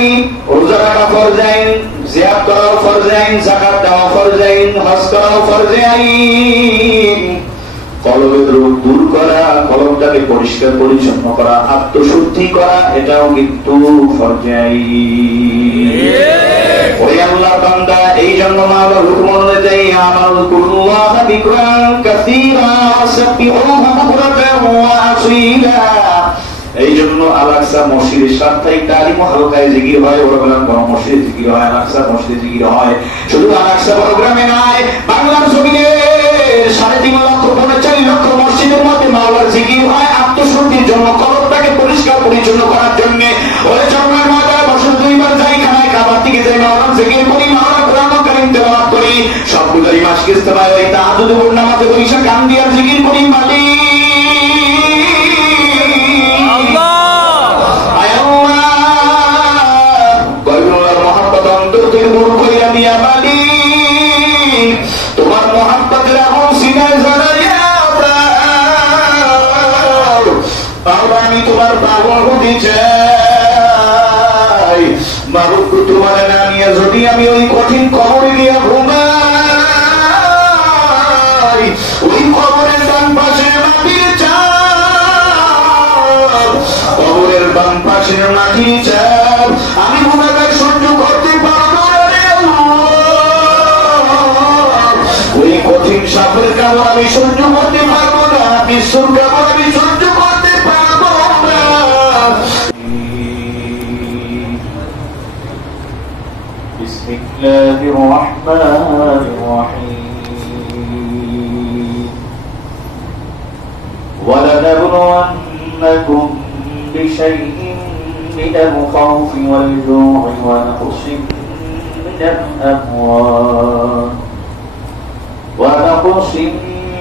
আইন, রোজা রাখা ফরজ আইন, জিয়ারত করা ফরজ আইন, যাকাত দেওয়া ফরজ আইন, হজ করা ফরজ আইন। কলবের রোগ দূর করা, কলবটাকে পরিষ্কার পরিচ্ছন্ন করা, আত্মশুদ্ধি করা, এটাও কিন্তু ফরজ আইন। ওই আল্লাহ বান্দা এই জন্য মাওলার হুকুম অনুযায়ী আমালকুল্লাহ বিকরান কাসীরা সাবিহুহু বুকরাতান ওয়া আসীলা। এই জন্য আল-আকসা মসজিদের সাপ্তাহিক তালিম হালকায় জিকির হয়, ওরকম কোন মসজিদে জিকির হয়, আল-আকসা মসজিদে জিকির হয়। শুধু আল-আকসা প্রোগ্রামে নয়, বাংলার জমিনে 3.5 লক্ষ 4 লক্ষ মসজিদের মধ্যে মাওলার জিকির হয় আত্মশুদ্ধির জন্য, কলবটাকে পরিষ্কার পরিচ্ছন্ন করার জন্য। ওই জন্মের মাথায় বছর 2 বার যাই খানায় কাবার দিকে যাই, মাওলার জিকির করি, মাওলার কোরআন কারীম তেলাওয়াত করি, সবগুলোরই মাস কিস্তায় ওই তাহাজ্জুদ নামাজে বসে কান দিয়ে জিকির করি। মালিক তোমার মহাব্বতের আগুন সিনায় জ্বালাইয়া দাও, আমি তোমার পাগল হতে চাই। মারুক তোমার নামিয়া যদি আমি ওই কঠিন কবরে গিয়া ঘুমাই, ওই কবরের ডান পাশের মাটির চাপ, কবরের বাম পাশের মাটির চাপ আমি গুনাহগার সহ্য করতে পারবো না রে আল্লাহ। ওই কঠিন সাপের কামড় আমি সহ্য করতে পারবো না, বিশ্বর কামড় আমি সহ্য করতে পারবো না। বিসমিল্লাহির রহমানির রহিম। ওয়ালানাবলুওয়ান্নাকুম বিশাইইন মিনাল খাউফি ওয়াল জু'i ওয়া নাকসিন মিনাল আমওয়াল ونقص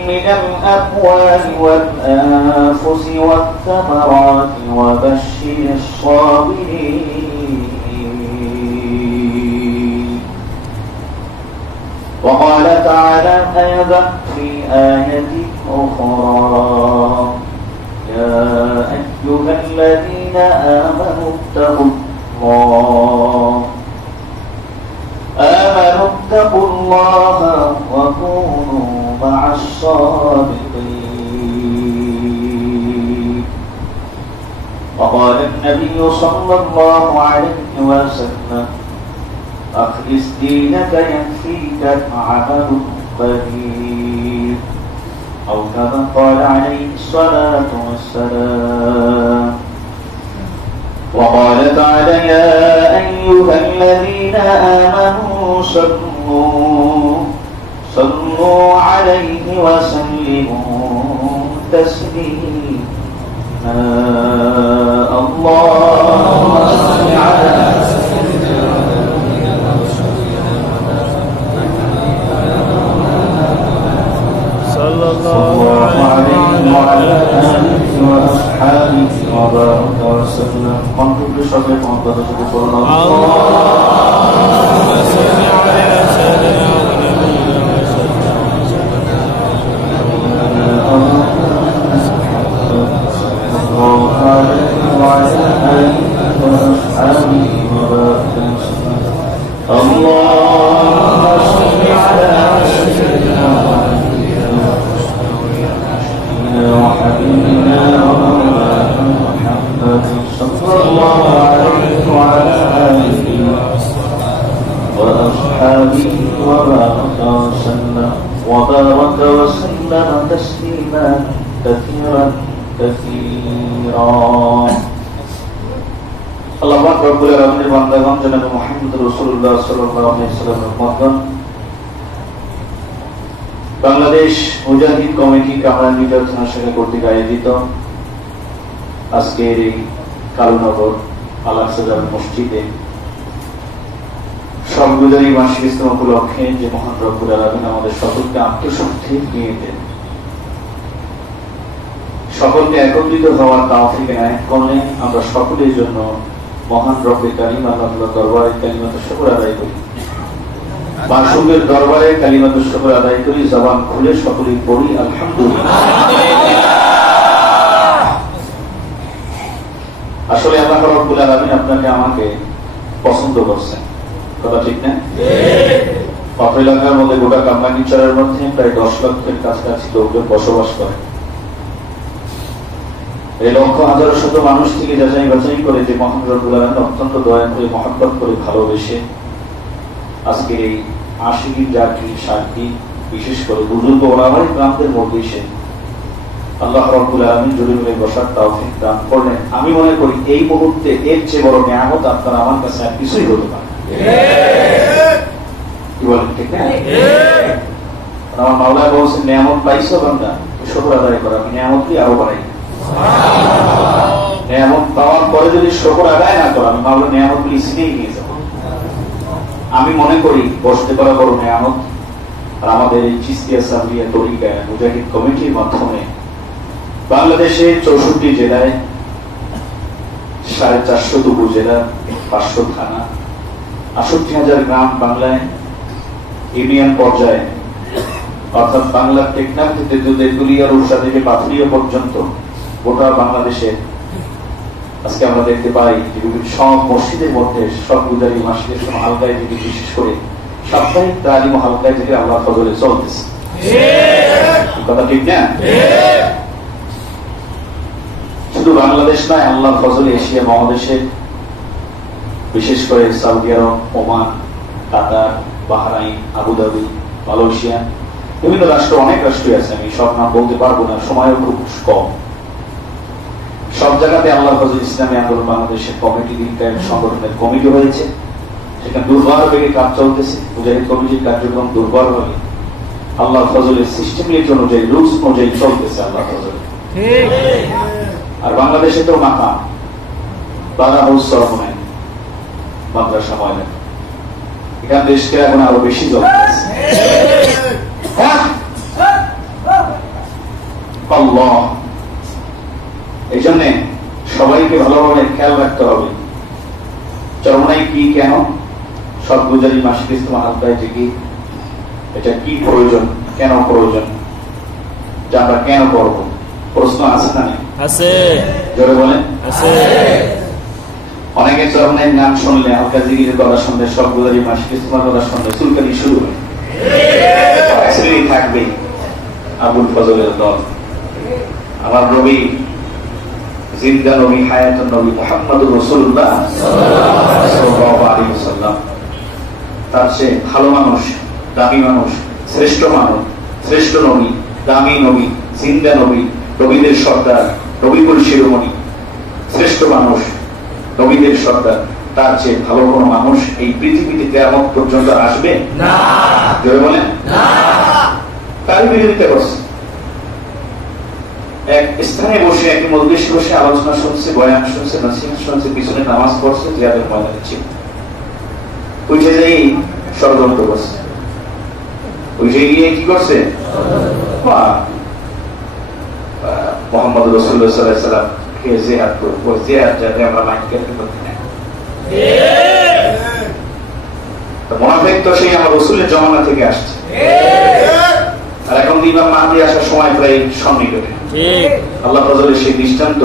من الأموال والأنفس والثمرات وبشر الصابرين. وقال تعالى أيضا في آية أخرى يا أيها الذين آمنوا اتقوا الله وكونوا مع الصادقين. وقال النبي صلى الله عليه وسلم أخلص دينك يكفيك عمل قليل، أو كما قال عليه الصلاة والسلام. وقال تعالى يا أيها الذين آمنوا صلوا عليه وسلموا تسليما. اللهم صل على سيدنا صلى الله عليه وعلى آله وأصحابه وبارك وسلم. قنطب لشرف قنطب شكر الله. اللهم صل على سيدنا وبارك وسلم تسليما كثيرا كثيرا. আল্লাহ পাক রব্বুল আলামিনের বান্দাগণ জনাব মুহাম্মদ রাসূলুল্লাহ সাল্লাল্লাহু আলাইহি ওয়াসাল্লামের উম্মতগণ, বাংলাদেশ মুজাহিদ কমিটি কামরাঙ্গীর থানা কর্তৃক আয়োজিত আজকের এই কালুনগর আল-আকসা মসজিদে সর্বজনীন মাসিক ইজতেমা উপলক্ষে যে মহান রব্বুল আলামিন আমাদের সকলকে আত্মশুদ্ধি দিয়ে দেন, সকলকে একত্রিত হওয়ার তৌফিক এনায়েত করলেন, আমরা সকলের জন্য মহান রব্বে কারীম আল্লাহর দরবারে কালিমাতুশ শুকর আদায় করি, মাসুমের দরবারে কালিমাতুশ শুকর আদায় করি, জবান খুলে সকলেই পড়ি আলহামদুলিল্লাহ। আসলে আল্লাহ রব্বুল আলামিন আপনাকে আমাকে পছন্দ করছেন, কথা ঠিক না? অত্র এলাকার মধ্যে গোটা কামরাঙ্গীরচরের মধ্যে প্রায় 10 লক্ষের কাছাকাছি লোকজন বসবাস করে। এই লক্ষ হাজার শত মানুষ থেকে যাচাই বাছাই করে যে মহান রব্বুল আলামিন অত্যন্ত দয়া করে মহব্বত করে ভালোবেসে আজকের এই আশিকি জাতি শান্তি বিশেষ করে বুজুর্গ ওলামায়ে কেরামদের মধ্যে এসে আল্লাহ রাব্বুল আলামিন জুড়ে বসার তৌফিক দান করলেন। আমি মনে করি এই মুহূর্তে এর চেয়ে বড় নিয়ামত আপনার আমার কাছে আর কিছুই হতে পারে না। কি বলেন, ঠিক না? আমার মাওলা বলছেন, নিয়ামত পাইছো বান্দা, শুকর আদায় করো। আমি নিয়ামত দিয়ে আরো বাড়াই। নিয়ামত পাওয়ার পরে যদি শুকর আদায় না করো, আমি মাওলা নিয়ামত গুলি ছিনিয়ে নিয়ে যাবো। আমি মনে করি বসতে পারা বড় নিয়ামত। আর আমাদের এই চিশতিয়া সামরিয়া তরিকা মুজাহিদ কমিটির মাধ্যমে বাংলাদেশে 64 জেলায় 450 উপজেলা, 500 থানা, 68,000 গ্রাম বাংলায় ইউনিয়ন পর্যায়ে, অর্থাৎ বাংলার টেকনাফ থেকে তেঁতুলিয়া রূপসা থেকে পাথুরিয়া পর্যন্ত গোটা বাংলাদেশে আজকে আমরা দেখতে পাই যে সব মসজিদের মধ্যে, সব গুজারি মসজিদের সব হালকায় থেকে বিশেষ করে সাপ্তাহিক তালিম হালকায় থেকে আল্লাহ ফজলে চলতেছে। কথা ঠিক না? শুধু বাংলাদেশ নয়, আল্লাহ ফজলে এশিয়া মহাদেশে বিশেষ করে সৌদি আরব, ওমান, কাতার, বাহরাইন, আবুধাবি, মালয়েশিয়া, বিভিন্ন রাষ্ট্র, অনেক রাষ্ট্রই আছে, আমি সব নাম বলতে পারবো না, সময়ও খুব কম। সব জায়গাতে আল্লাহ ফজল ইসলামী আন্দোলন বাংলাদেশের কমিটি সংগঠনের কমিটি হয়েছে, সেখানে দুর্বার বেগে কাজ চলতেছে। মুজাহিদ কমিটির কার্যক্রম দুর্বার হবে আল্লাহ ফজলের সিস্টেমের অনুযায়ী, রুলস অনুযায়ী চলতেছে আল্লাহ ফজল। আর বাংলাদেশে তো মাথা বাধা উৎসব নয়, মাদ্রাসা ময়না, এখানে দেশকে এখন আরো বেশি চলতেছে। আল্লাহ, এই জন্য সবাইকে ভালোভাবে খেয়াল রাখতে হবে। চরমনাই কি, কেন, সব গুজারি মাসিক ইজতেমা হালকায় যে কি, এটা কি প্রয়োজন, কেন প্রয়োজন, যা আমরা কেন করব, প্রশ্ন আছে না? আছে, জোরে বলেন। আছে। অনেকে চরমনাই নাম শুনলে, হালকা জিগিরের কথা শুনলে, সব গুজারি মাসিক ইজতেমার কথা শুনলে চুলকানি শুরু হয়। থাকবে আবুল ফজলের দল, আমার নবী, জিন্দা নবী, হায়াতুন নবী মুহাম্মদুর রাসূলুল্লাহ সাল্লাল্লাহু আলাইহি ওয়াসাল্লাম, তার চেয়ে ভালো মানুষ, দামি মানুষ, শ্রেষ্ঠ মানুষ, শ্রেষ্ঠ নবী, দামি নবী, জিন্দা নবী, নবীদের সর্দার, নবীকুল শিরোমণি, শ্রেষ্ঠ মানুষ, নবীদের সর্দার, তার চেয়ে ভালো কোনো মানুষ এই পৃথিবীতে কিয়ামত পর্যন্ত আসবে না। জোরে বলেন না। তার বিরোধিতা করছে। এক স্থানে বসে, এক মজলিসে বসে আলোচনা শুনছে, বয়ান শুনছে, নসিহত শুনছে, পিছনে নামাজ পড়ছে, জিহাদের ময়দানে ছিল। উঠে যাই ষড়যন্ত্র করছে, উঠে গিয়ে কি করছে, মুহাম্মদ রাসূলুল্লাহ সাল্লাল্লাহু আলাইহি ওয়াসাল্লাম কে জিহাদ করব, জিহাদ যাতে আমরা মাইন্ড করতে পারি না। মুনাফিক তো সেই আমার রাসূলের জামানা থেকে আসছে, আর এখন ইমাম মাহদী আসার সময় প্রায় সন্নিকটে। আল্লাহ ফজলের সেই দৃষ্টান্ত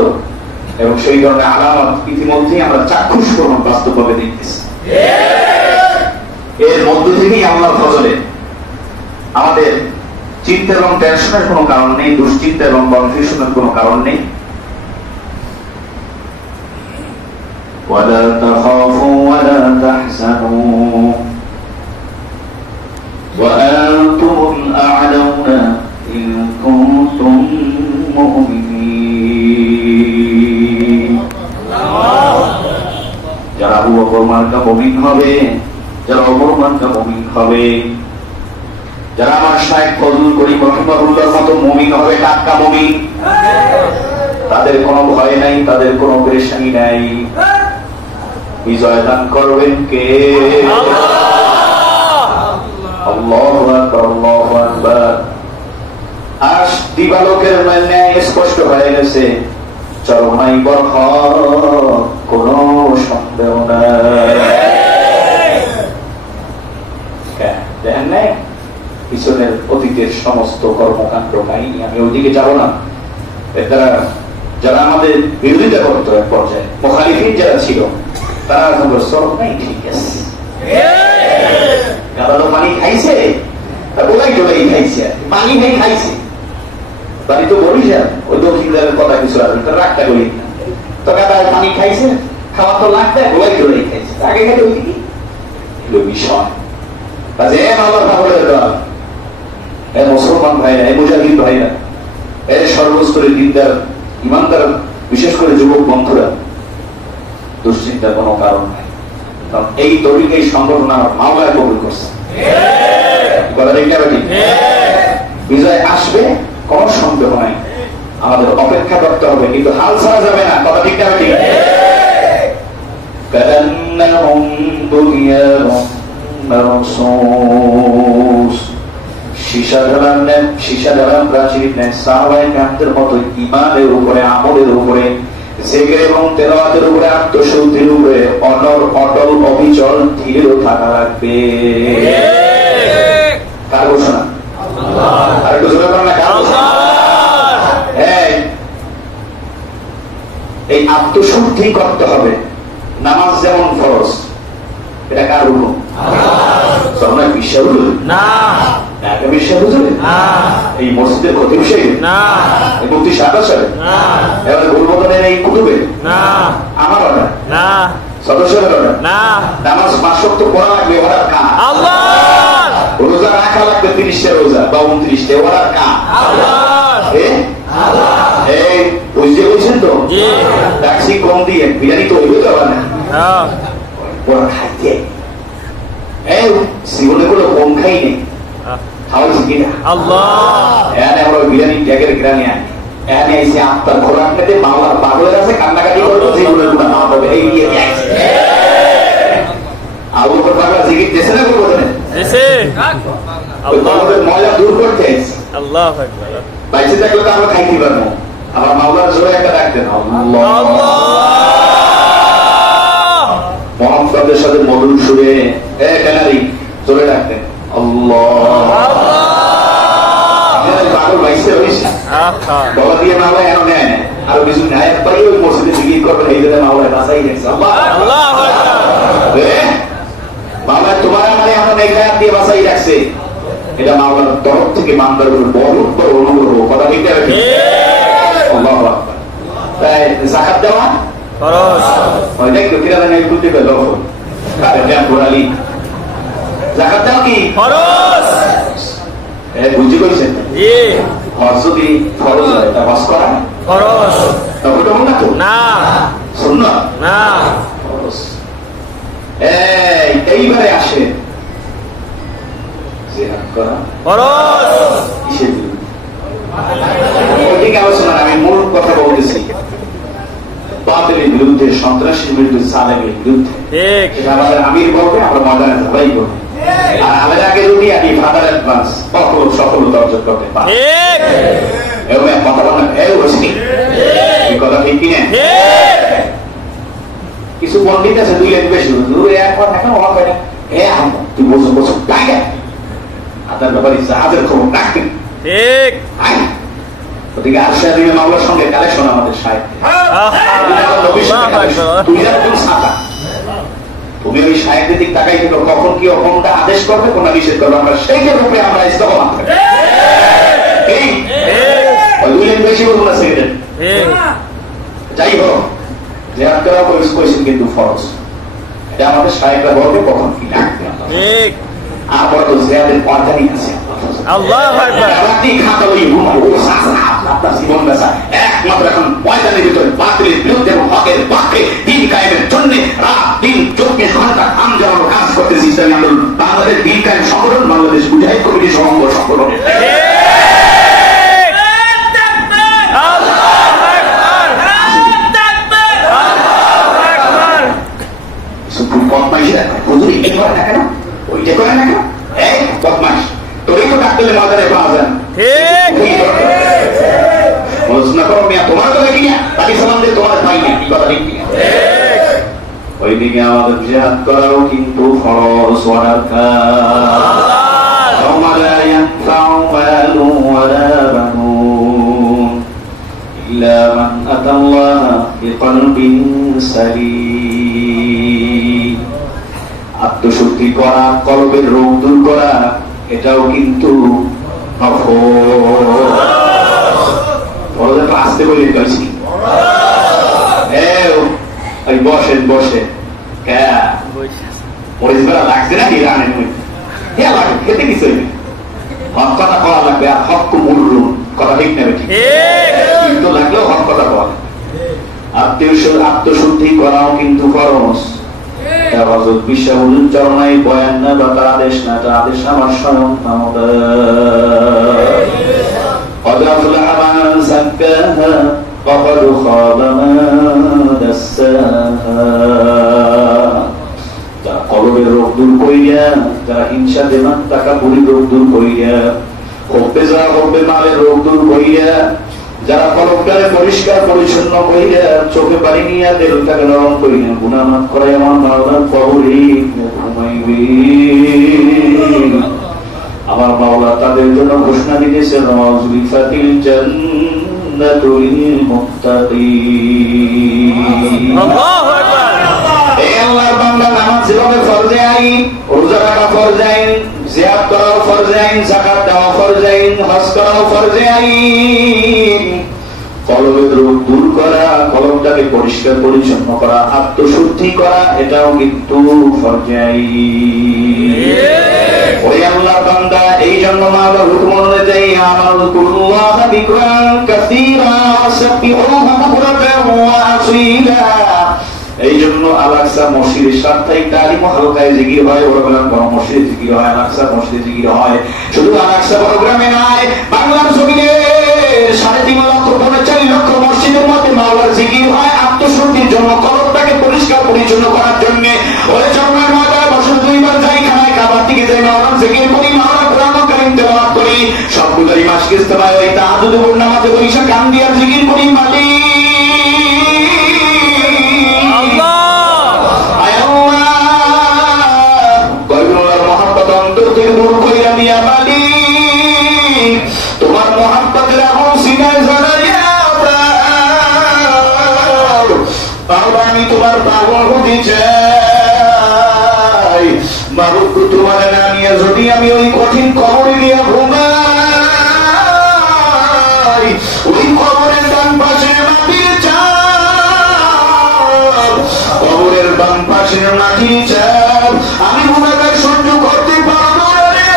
এবং সেই ধরনের আলামত ইতিমধ্যেই আমরা চাক্ষুষ প্রমাণ বাস্তবভাবে দেখতেছি। এর মধ্য থেকেই আল্লাহ ফজলে আমাদের চিন্তা এবং টেনশনের কোনো কারণ নেই, দুশ্চিন্তা এবং কনফিউশনের কোনো কারণ নেই। ওয়ালা তাখাফু ওয়ালা তাহজানু ওয়া আনতুমুল আ'লাউনা ইন কুনতুম মুমিনিন। যারা আবু বকর মার্কা মুমিন হবে, যারা ওমর মার্কা মুমিন হবে, যারা আমার শাইখ ফজলুল করিম রাহিমাহুল্লাহর মতো মুমিন হবে, টাটকা মুমিন, তাদের কোনো ভয় নাই, তাদের কোনো পেরেশানি নাই। বিজয় দান করবেন কে? আল্লাহু আকবার, আল্লাহু আকবার। আজ দিবালোকের ন্যায় স্পষ্ট হয়ে গেছে, চরমাই বরকত, কোনো সন্দেহ নাই। দেখেন নাই পিছনের অতীতের সমস্ত কর্মকাণ্ড কাহিনী, আমি ওইদিকে যাব না। যারা আমাদের বিরোধিতা করতো এক পর্যায়ে, মুখালিফিন যারা ছিল, তারা সব নাই ঠিক আছে, গাদা তো পানি খাইছে, গোলাই টোলাই খাইছে, পানি নেই খাইছে, বাড়ি তো বলিস ওই দক্ষিণের কথা কিছু আছে, রাগটা বলি তো গাদা পানি খাইছে, খাওয়া তো লাগবে, গোলাই টোলাই খাইছে, আগে খাইতে ওই কি বিষয় মুসলমান ভাইরা, মুজাহিদ ভাইরা, সর্বস্তরের দিনদার ইমানদার, বিশেষ করে যুবক বন্ধুরা, দুশ্চিন্তার কোনো কারণ নাই, কারণ এই তরিক এই সংগঠন আমার মাওলায় কবুল করছে। বিজয় আসবে কোন সন্দেহ নাই, আমাদের অপেক্ষা করতে হবে, কিন্তু হাল ছাড়া যাবে না। কথা ঠিক না ঠিক? প্রাচীর মতো ইমানের উপরে, আমলের উপরে, জিকির এবং তেলাওয়াতের উপরে, আত্মশুদ্ধির উপরে অনর অটল অবিচল ধীর থাকা লাগবে। কার ঘোষণা? আর একটু জোরে বলেন না, কার ঘোষণা? এই আত্মশুদ্ধি করতে হবে। নামাজ যেমন ফরজ, এটা কার হুকুম? এই মসজিদের ক্ষতি বিষয় মুক্তি সাহেব এবার গুলবদনের এই কুতুবে আমার অর্ডার, সদস্যদের অর্ডার। নামাজ 5 ওয়াক্ত পড়া লাগবে, ওরার কাজ। রোজা রাখা লাগবে 30টা রোজা বা 29টা, ওরার কাজ। এই বুঝতে বলছেন তো, ট্যাক্সি কম দিয়ে বিরিয়ানি তো হইবে তো আবার না, ওরা খাইতে জীবনে কোনো কম খাই নেই, খাওয়াইছি কিনা এখানে আমরা বিরিয়ানি ট্যাগের গ্রামে আনি, এখানে এসে আপনার খোরাক খেতে মামলার পাগলের আছে, কান্নাকাটি করবো, জীবনের গুণা মা পাবে। এই আবু বকর পাগলা জিকির দিয়েছে না করবো মজা দূর করতে আইছি। বাইসে থাকলে তো আমরা খাইতে পারবো, আমার মাওলার জোরে একটা ডাকতেন মোহাম্মদের সাথে মধুর সুরে ক্যানারি জোরে ডাকতেন পাগল বাইসে হয়েছে বলা দিয়ে মাওলা এন নেয় আরো কিছু নায়ক পাই ওই মসজিদে জিকির করবেন, এই জন্য মাওলায় বাঁচাই গেছে। মাওলা তোমার মানে এমন এক হাত দিয়ে বাঁচাই রাখছে, এটা মাওলার তরফ থেকে মামলার উপর বহুত বড় অনুগ্রহ। কথা ঠিক আছে? তাই যাকাত দেওয়া অনেক লোকেরা করতে গেল, যাকাত দেওয়া কি ফরজ? বুঝতে পেরেছেন? হজ যদি ফরজ হয় তা হজ করা ফরজ, তবে তো না তো না সুন্নাত না ফরজ। এইবারে আসে জিহাদ করা ফরজ কিসের বিরুদ্ধে? আলোচনা আমি মূল কথা বলতেছি, বাতিলের বিরুদ্ধে, সন্ত্রাসীর বিরুদ্ধে, সালেমের বিরুদ্ধে। আমাদের আমির বলবে, আমরা ময়দানে সবাই বলবো, আর আমাদের আগে যদি আমি ফাদার অ্যাডভান্স সফলতা অর্জন করতে পারি। কথা বলেন কথা ঠিক কিনা? কিছু পন্ডিত আছে 2 লাখ বেশি, তুই বছর বছর টাকা আপনার ব্যাপারে জাহাজের খবর রাখবেন। ওদিকে আশারীয় মামলার সঙ্গে কালেকশন আমাদের তুমি ওই সাহেবের দিক তাকাই থেকে কখন কি কোনটা আদেশ করবে, কোনটা নিষেধ করবে, আমরা সেইটার উপরে আমরা ইস্তফা বেশি বলবো না সেক্রেটারি। যাই হোক, জেহাদ করা করেছেন কিন্তু ফরজ, এটা আমাদের সাহেবরা বলবে কখন কি লাগবে। আর বড় তো জেহাদের পর্যায়ে আছে একমাত্র এখন ময়দানের ভিতরে বাতিলের বিরুদ্ধে এবং হকের পক্ষে দিন কায়েমের জন্য রাত দিন 24 ঘন্টা কাম জানানো কাজ করতেছি ইসলামী আন্দোলন, বাংলাদেশ দিন কায়েম সংগঠন, বাংলাদেশ মুজাহিদ কমিটি সমগ্র সংগঠন। ওইটা করে না কেন? বদমাস তোরই তো ডাক্তারে মাদারে পাওয়া যায় না। আলোচনা করো মিয়া, তোমার তো দেখি না, বাকি সমাজে তোমার পাই না, কি কথা ঠিক কিনা? ওইদিকে আমাদের জিহাদ করাও কিন্তু ফরজ ওয়ার কাজ। ওয়ালা ইয়ানফাউ মালু ওয়ালা বানুন ইল্লা মান আতাল্লাহ বিকলবিন সালিম। শুদ্ধি করা, কলবের রোগ দূর করা, এটাও কিন্তু আসতে বলে গেছি। বসেন বসেন, লাগছে না হিরানের লাগে, খেতে কিছু হক কথা করা লাগবে, আর হক মূল কথা ঠিক নেবে, ঠিক কিন্তু লাগলেও হক কথা বলা। আত্মশুদ্ধি করাও কিন্তু খরচ। বিশ্বাসনাই বয়ান না বা তার আদেশ না, তার আদেশ আমার স্বয়ং কলবের রোগ দূর করিয়া, যারা হিংসা দেমান টাকা পুরি রোগ দূর করিয়া, হব্বে যারা হব্বে মালের রোগ দূর করিয়া, যারা কলবটারে পরিষ্কার পরিচ্ছন্ন করিয়া, চোখে পানি নিয়ে দেহটাকে নরম করিয়া, গুনাহ মাফ করাই আমার মাওলার কবরে ঘুমাইবে। আমার মাওলা তাদের জন্য ঘোষণা দিতেছে, নাযুলিফাতিল জান্নাতুল মুত্তাকিন। আল্লাহু আকবার। এই আল্লাহর বান্দা নামাজ যেভাবে ফরজে আইন, রোজা রাখা ফরজে আইন, জিয়ারত করা ফরজে আইন, যাকাত দেওয়া ফরজে আইন, হজ করা ফরজে আইন, কলবের রোগ দূর করা, কলবটাকে পরিষ্কার পরিচ্ছন্ন করা, আত্মশুদ্ধি করা, এটাও কিন্তু ফরজে আইন। ওই আল্লাহর বান্দা এই জন্য মাওলার হুকুম অনুযায়ী আমালকুল্লাহ যিকরান কাসীরা সাব্বিহুহু বুকরাতান ওয়া আসীলা। এই জন্য আল-আকসা মসজিদের সাপ্তাহিক তালিম হালকায় জিকির হয়, ওরাবেলার বড় মসজিদে জিকির হয়, আল-আকসা মসজিদে জিকির হয়। শুধু আল-আকসা প্রোগ্রামে নয়, বাংলার জমিনে 3.5 লক্ষ 4 লক্ষ মসজিদের মধ্যে মাওলার জিকির হয় আত্মশুদ্ধির জন্য, কলবটাকে পরিষ্কার পরিচ্ছন্ন করার জন্য। ওই জন্মের মাথায় বছর 2 বার যাই, খানায় কাবার দিকে যাই, মাওলার জিকির করি, মাওলার কোরআন কারীম তেলাওয়াত করি, সবগুলোই মাসকে ইস্তেমায় ওই তাহাজ্জুদের নামাজে বৈশা কান দিয়ে জিকির করি। মালিক তোমার মোহাম্মতের এখন সিনায় জানাইয়া দাও, আমি তোমার পাগল হতে চাই। মারুক তোমার নামিয়া যদি আমি ওই কঠিন কবরে দিয়া ঘুমাই, ওই কবরের ডান পাশে মাটির চাপ, কবরের বাম পাশের মাটির চাপ আমি গুনাহগার সহ্য করতে পারবো না।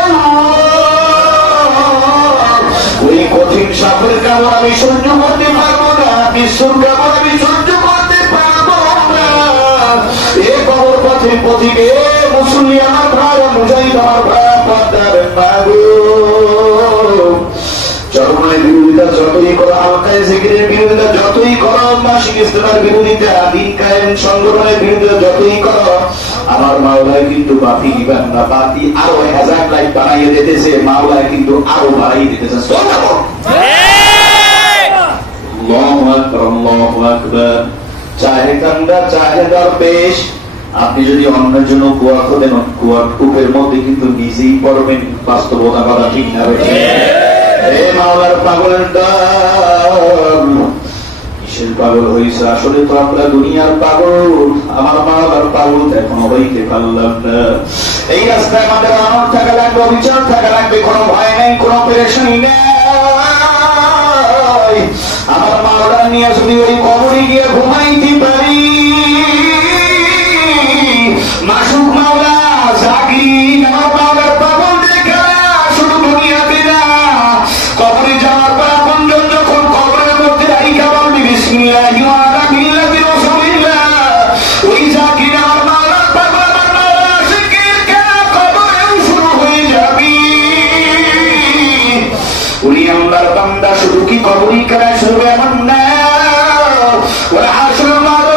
ওই কঠিন সাপের কামড় আমি সহ্য করতে পারবো না, বিশ্বর কামড় আমি সহ্য করতে পারবো না। এ কবর পথে পথিকে মুসল্লি আমার ভাই, মুজাহিদ আমার ভাই, পদ্মার মাগো চরমের বিরোধিতা যতই করো, আলকায় জিকিরের বিরোধিতা যতই করো, মাসিক ইস্তেমার বিরোধিতা, দিন কায়েম সংগঠনের বিরোধিতা যতই করো, আমার মাওলায় কিন্তু বাতি দিবেন না, বাতি আরো 1000 লাইট বানাইয়ে দিতেছে, মাওলায় কিন্তু আরো বাড়াই দিতেছে। আল্লাহু আকবার, আল্লাহু আকবার। চাহে কান্দা চাহে দরবেশ, আপনি যদি অন্যের জন্য কুয়া খোদেন, কুয়ার কূপের মধ্যে কিন্তু নিজেই পড়বেন, বাস্তবতা করা ঠিক না। হে মাওলার পাগলের দল, কিসের পাগল হয়েছে? আসলে তো আমরা দুনিয়ার পাগল, আমার মাওলার পাগল এখনো হইতে পারলাম না। এই রাস্তায় আমাদের আমল থাকা লাগবে, বিচার থাকা লাগবে, কোনো ভয় নেই, কোনো পেরেশানি নেই। আমার মাওলা নিয়ে যদি ওই কবরে গিয়ে ঘুমাইতে পারি, মাসুক মাওলা জাগির আমার মাওলার পাগল দেখা শুধু দুনিয়াতে না, কবরে যাওয়ার পর আপনজন যখন কবরের মধ্যে রাইখা বলবি বিসমিল্লাহি ওয়া আলা মিল্লাতি রাসূলিল্লাহ, ওই জাগির আমার মাওলার পাগল, আমার মাওলা আশিকের খেলা কবরেও শুরু হয়ে যাবে। উনি আল্লাহর বান্দা শুধু কি কবরই খেলায় শুরু এমন না, ওরা আসল মাওলা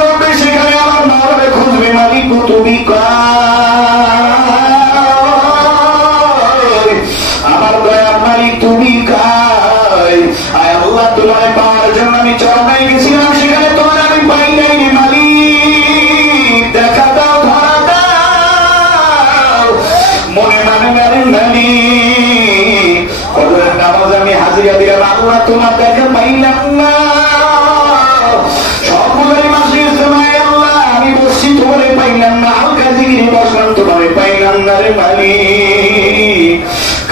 পাইলাম না রে মালিক।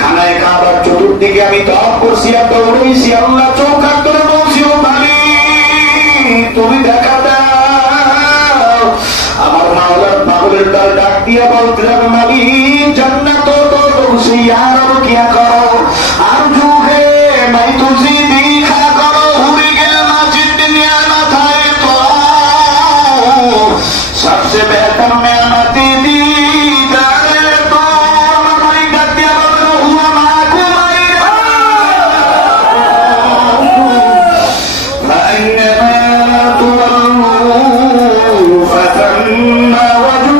খানায় খাবার চতুর্দিকে আমি তপ করছি আর দৌড়েছি, আল্লাহ চোখ হাত করে বলছি ও মালিক তুমি দেখা দাও। আমার মাওলার পাগলের দল ডাক দিয়া বলতে হবে মালিক জান্নাত তো বলছি আর কিয়া করো আর জুহে मैं तुझे देखा करो हुई गल मस्जिद दुनिया माथाए तो सबसे बेहतर नेमत दी दारे तो हमारी गद्या बदलो हुआ माकू मायरा فإنما تولوا فثم وجه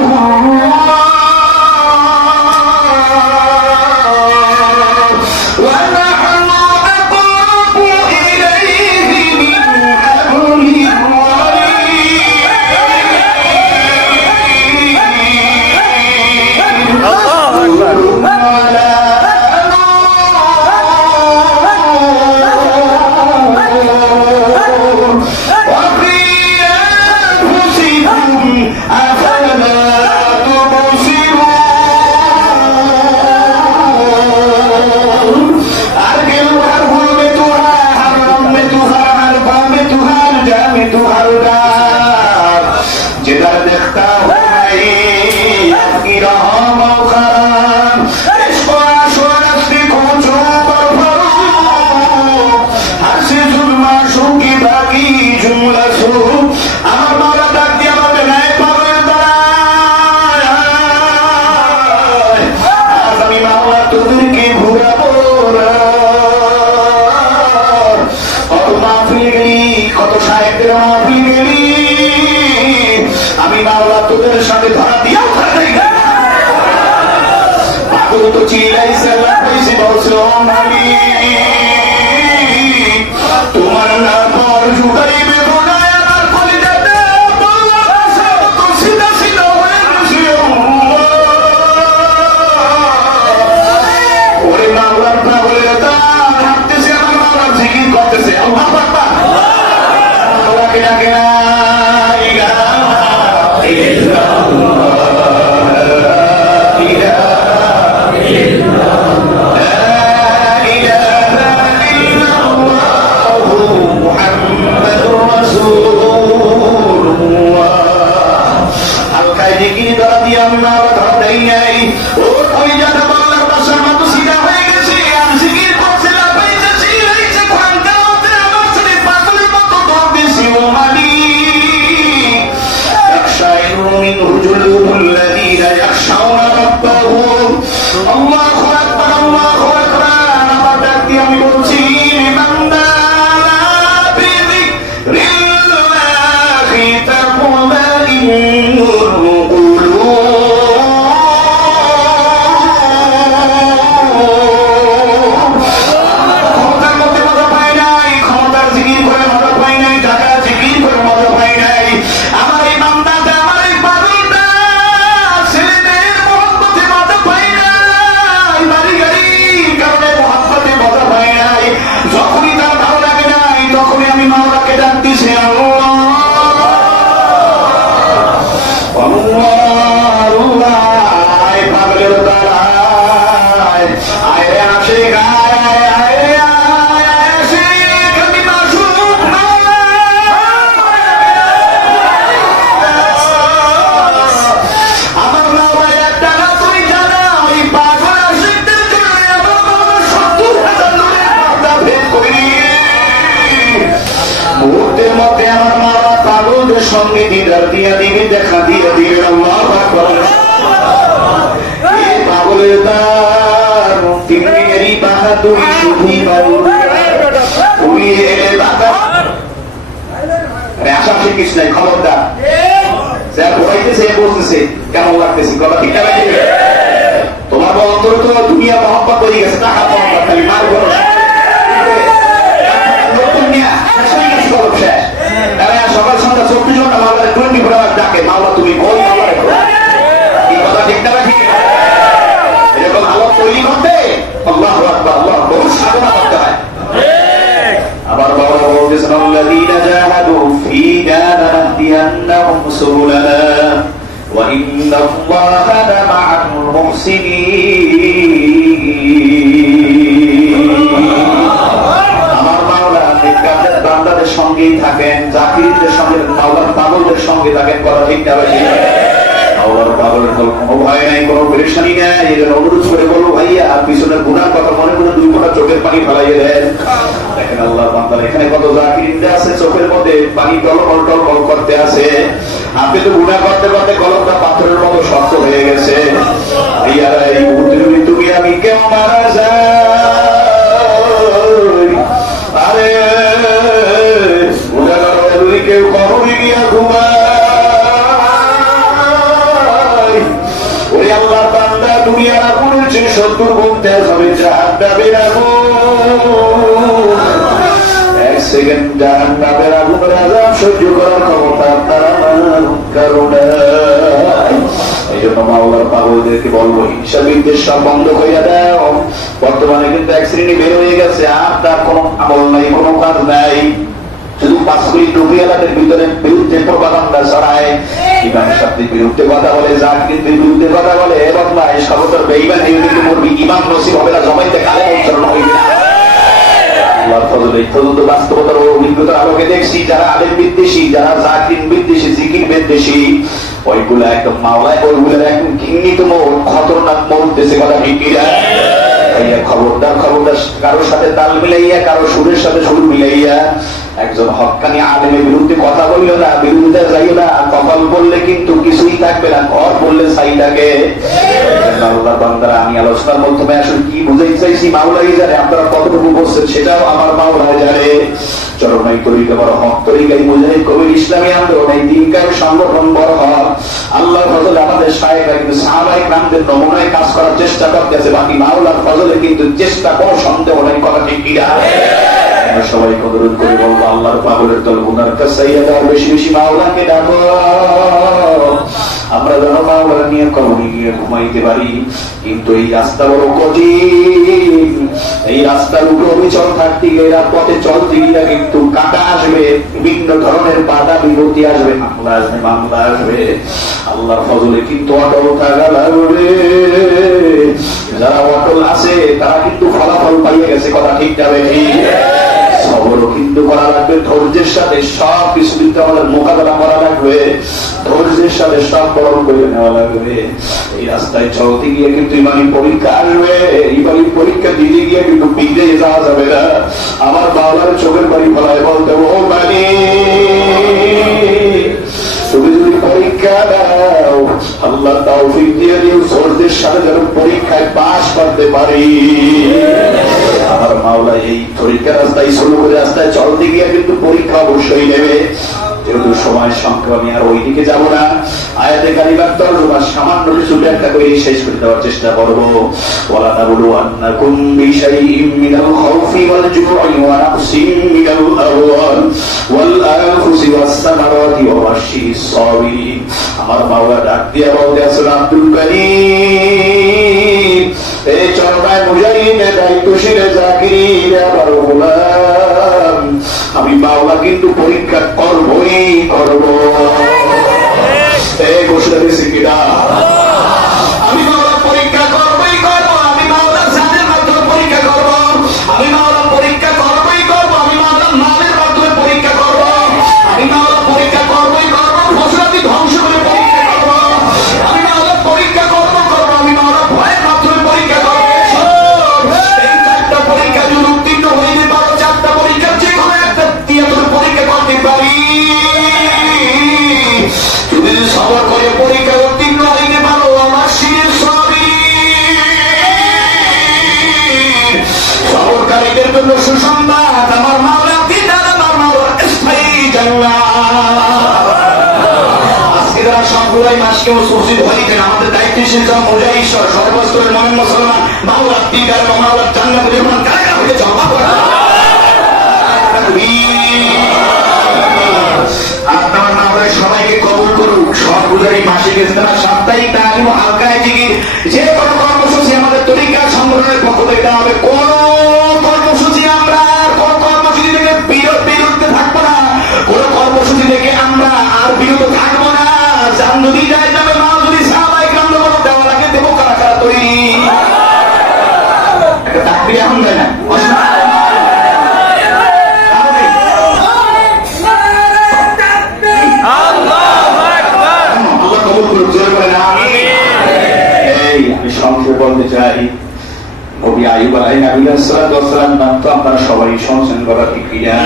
আমি মাওলা তোদের সাথে ধরা দিয়াও পাগল তো চিল্লাইছে লাফাইছে বলছে ও মালিক তোমার নাম পর জুড়াইবে বোনায় আমার কলিজাতে বললাম সব তো সিধা সিধা হয়ে গেছে ওরে মাওলার পাগলের দাম হাঁটতেছে আমার মাওলার জিকির করতেছে আল্লাহু আকবার আল্লাহকে ডাকে না সঙ্গে দিদার দিয়া দিবি দেখা দিয়ে দিবে আল্লাহু আকবার এই পাগলের তার তিনি এরি বাহাদুরি শুধু তুমি এলে বাবা আশা শিখিস নাই খবরদার স্যার বলাইতেছে বলতেছে কেমন লাগতেছে কথা ঠিক না তোমার অন্তর তো দুনিয়া মহব্বত হয়ে গেছে টাকা মহব্বত খালি মার বড় নতুন নিয়ে শেষ সকাল সন্ধ্যা 24 ঘন্টা মাওলার 24 আওয়ার ডাকে মাওলা তুমি কোন মাওলা রেখো এই কথা ঠিক না ঠিক এরকম আওয়াজ তৈরি করতে আল্লাহু আকবার আল্লাহ বহু সাধনা করতে হয় আবার বাবা বলতেছেন আল্লাযীনা জাহাদু ফীনা লানাহদিয়ান্নাহুম সুবুলানা وإن الله لمع المحسنين আমার মাওলা নেককারদের বান্দাদের সঙ্গেই থাকেন, জাকিরদের সঙ্গে, মাওলার পাগলদের সঙ্গে থাকেন। কথা ঠিক না ভাই? মাওলার পাগলের কোনো ভয় নাই, কোনো পেরেশানি নাই। এদের অনুরোধ করে বলো ভাইয়া আর পিছনের গুনার কথা মনে করে 2 ফোঁটা চোখের পানি ফেলাইয়ে দেন। দেখেন আল্লাহর বান্দারা এখানে কত জাকিরিনরা আছে, চোখের মধ্যে পানি টলমল টলমল করতে আছে। আপনি তো গুনাহ করতে করতে কলমটা পাথরের মতো শক্ত হয়ে গেছে। ভাইয়া এই মুহূর্তে যদি তুমি আমি কেউ মারা যাই, আরে গুনাহ করে যদি কেউ কবরে গিয়া ঘুমায়, ওরে আল্লাহর বান্দা দুনিয়ার আগুনের চেয়ে 70 গুণ তেজ হবে জাহান্নামের আগুন। 1 সেকেন্ড জাহান্নামের আগুনের আযাব সহ্য করার ক্ষমতা আপনার আমার কারণে। এই জন্য মাওলার পাগলদেরকে বলবো হিংসা বিদ্বেষ সব বন্ধ করে দাও। বর্তমানে কিন্তু এক শ্রেণী বের হয়ে গেছে, আর তার কোনো আমল নাই, কোনো কাজ নাই, শুধু 5 মিনিট রুপিয়ালাদের বিরুদ্ধে প্রপাগান্ডা ছড়ায়, ইমানের সাথে বিরুদ্ধে কথা বলে, জাকিরদের বিরুদ্ধে কথা বলে, এবং নাই সর্বতর বেঈমান হিন্দু মরবি, ইমাম নসিব হবে না, জমাইতে কালে উচ্চারণ হইবে না। আল্লাহর ফজলে তদন্ত বাস্তবতার অভিজ্ঞতার আলোকে দেখছি যারা আলেম বিদ্বেষী, যারা জাকির বিদ্বেষী, জিকির বিদ্বেষী, ওইগুলা একদম মাওলায়, ওইগুলা একদম ঘৃণিত মোড়, খতরনাক মোড় দেশে। কথা ঠিক কিনা? খবরদার খবরদার, কারোর সাথে তাল মিলাইয়া, কারো সুরের সাথে সুর মিলাইয়া একজন হক্কানি আলেমের বিরুদ্ধে কথা বললো না, বিরুদ্ধে যাইও না। কপাল বললে কিন্তু কিছুই থাকবে না, ঘর বললে ছাই থাকে। আল্লাহর বান্দারা, আমি আলোচনার মাধ্যমে আসলে কি বুঝাইতে চাইছি মাওলাই জানে, আপনারা কতটুকু বলছেন সেটাও আমার মাওলাই জানে। চরমাই তরিকা বড় হক, তরিকাই মুজাহিদ কবির ইসলামী আন্দোলন, এই দিনকার সংগঠন বড় হক। আল্লাহর ফজলে আমাদের শায়েখরা কিন্তু সাহাবায়ে কেরামদের নমুনায় কাজ করার চেষ্টা করতেছে, বাকি মাওলার ফজলে কিন্তু চেষ্টা কোনো সন্দেহ নেই। কথা ঠিক কিনা? আমরা সবাইকে অনুরোধ করে বলবো আল্লাহর পাগলের দল গুনার কাছে বেশি বেশি মাওলাকে ডাকো, আমরা যেন মাওলা নিয়ে কবরে গিয়ে ঘুমাইতে পারি। কিন্তু এই রাস্তা বড় কঠিন, এই রাস্তার উপরে অবিচল থাকতে গেলে, পথে চলতে গেলে কিন্তু কাটা আসবে, বিভিন্ন ধরনের বাধা বিপত্তি আসবে, মামলা আসবে, মামলা আসবে। আল্লাহর ফজলে কিন্তু অটল থাকা লাগবে। যারা অটল আছে তারা কিন্তু ফলাফল পাইয়ে গেছে। কথা ঠিক যাবে? সবরও কিন্তু করা লাগবে, ধৈর্যের সাথে সব কিছু কিন্তু আমাদের মোকাবেলা করা লাগবে, ধৈর্যের সাথে সব বরণ করে নেওয়া লাগবে। এই রাস্তায় চলতে গিয়ে কিন্তু ইমানি পরীক্ষা আসবে, ইমানি পরীক্ষা দিতে গিয়ে কিন্তু বিগড়ে যাওয়া যাবে না। আমার বাবার চোখের বাড়ি ফলায় বলতে, ও বাড়ি তুমি যদি পরীক্ষা দাও, আল্লাহ তাওফিক দিয়ে দিও, ধৈর্যের সাথে যেন পরীক্ষায় পাস করতে পারি। আমার মাওলা এই পরীক্ষা রাস্তায় শুরু করে রাস্তায় চলতে গিয়ে কিন্তু পরীক্ষা অবশ্যই নেবে। যেহেতু সময় সংখ্যা, আমি আর ওই দিকে যাবো না। আয়াতে কারিমার তর্জমা সামান্য কিছু ব্যাখ্যা করে শেষ করে দেওয়ার চেষ্টা করবো। ওয়ালা নাবলুওয়ান্নাকুম বিশাইইম মিনাল খাউফি ওয়াল জুউ'i ওয়া নাকসিম মিনাল আমওয়াল ওয়াল আনফুসি ওয়াস সামারাতি ওয়া বাশশিরিস সাবিরিন। আমার মাওলা ডাক দিয়ে বলতে আছেন, আব্দুল কারীম, এই চরমায় মুজাহিদের দায়িত্বশীল জাকির আমার গোলাম, আমি মাওলা কিন্তু পরীক্ষা করবই করব। এই বসে দিয়েছি কিনা? আমি মাওলা পরীক্ষা করবই করব, আমি মাওলা জানের মাধ্যমে পরীক্ষা করব, আমি মাওলা পরীক্ষা করবই করব, আমি মাওলা মালের মাধ্যমে পরীক্ষা করব, আমি মাওলা পরীক্ষা করবই করব, ফসলাদি ধ্বংস করে পরীক্ষা করব, আমি মাওলা পরীক্ষা করব করব, আমি মাওলা ভয়ের মাধ্যমে পরীক্ষা করব। এই 4টা পরীক্ষা যদি উত্তীর্ণ হইতে পারো, 4টা পরীক্ষা যে কোনো একটা দিয়ে তোর পরীক্ষা করতে পারি। তুমি যদি সবর করে পরীক্ষা উত্তীর্ণ হইতে পারো, আমার শির সবই সবরকারীদের জন্য সুসংবাদ, আমার মাওলা দিদার, আমার মাওলা স্থায়ী জান্নাত। আজকে যারা সবগুলাই মাসকে উপস্থিত হয়েছেন, আমাদের দায়িত্বশীল মুজাহিদ সর্বস্তরের মনের মুসলমান, মাওলা দিদার এবং মাওলা জান্নাতের জন্য কারা হয়ে জমা করা। আপনার মাওলা সবাইকে কবুল করুক। সব পূজারী মাসিক ইজতেমা, সাপ্তাহিক তালিম, হালকায় জিকির, যে কোনো কর্মসূচি আমাদের তরিকা সংগঠনের পক্ষ থেকে দেওয়া হবে। কোন কর্মসূচি আমরা কোন কর্মসূচি থেকে বিরত থাকবো না, কোন কর্মসূচি থেকে আমরা আর বিরত থাকবো না। চান যদি যায় যাবে নবী আইয়ুব আলাইহিস সালাম নাম তো আপনারা সবাই শুনছেন কথা ঠিক কিনা?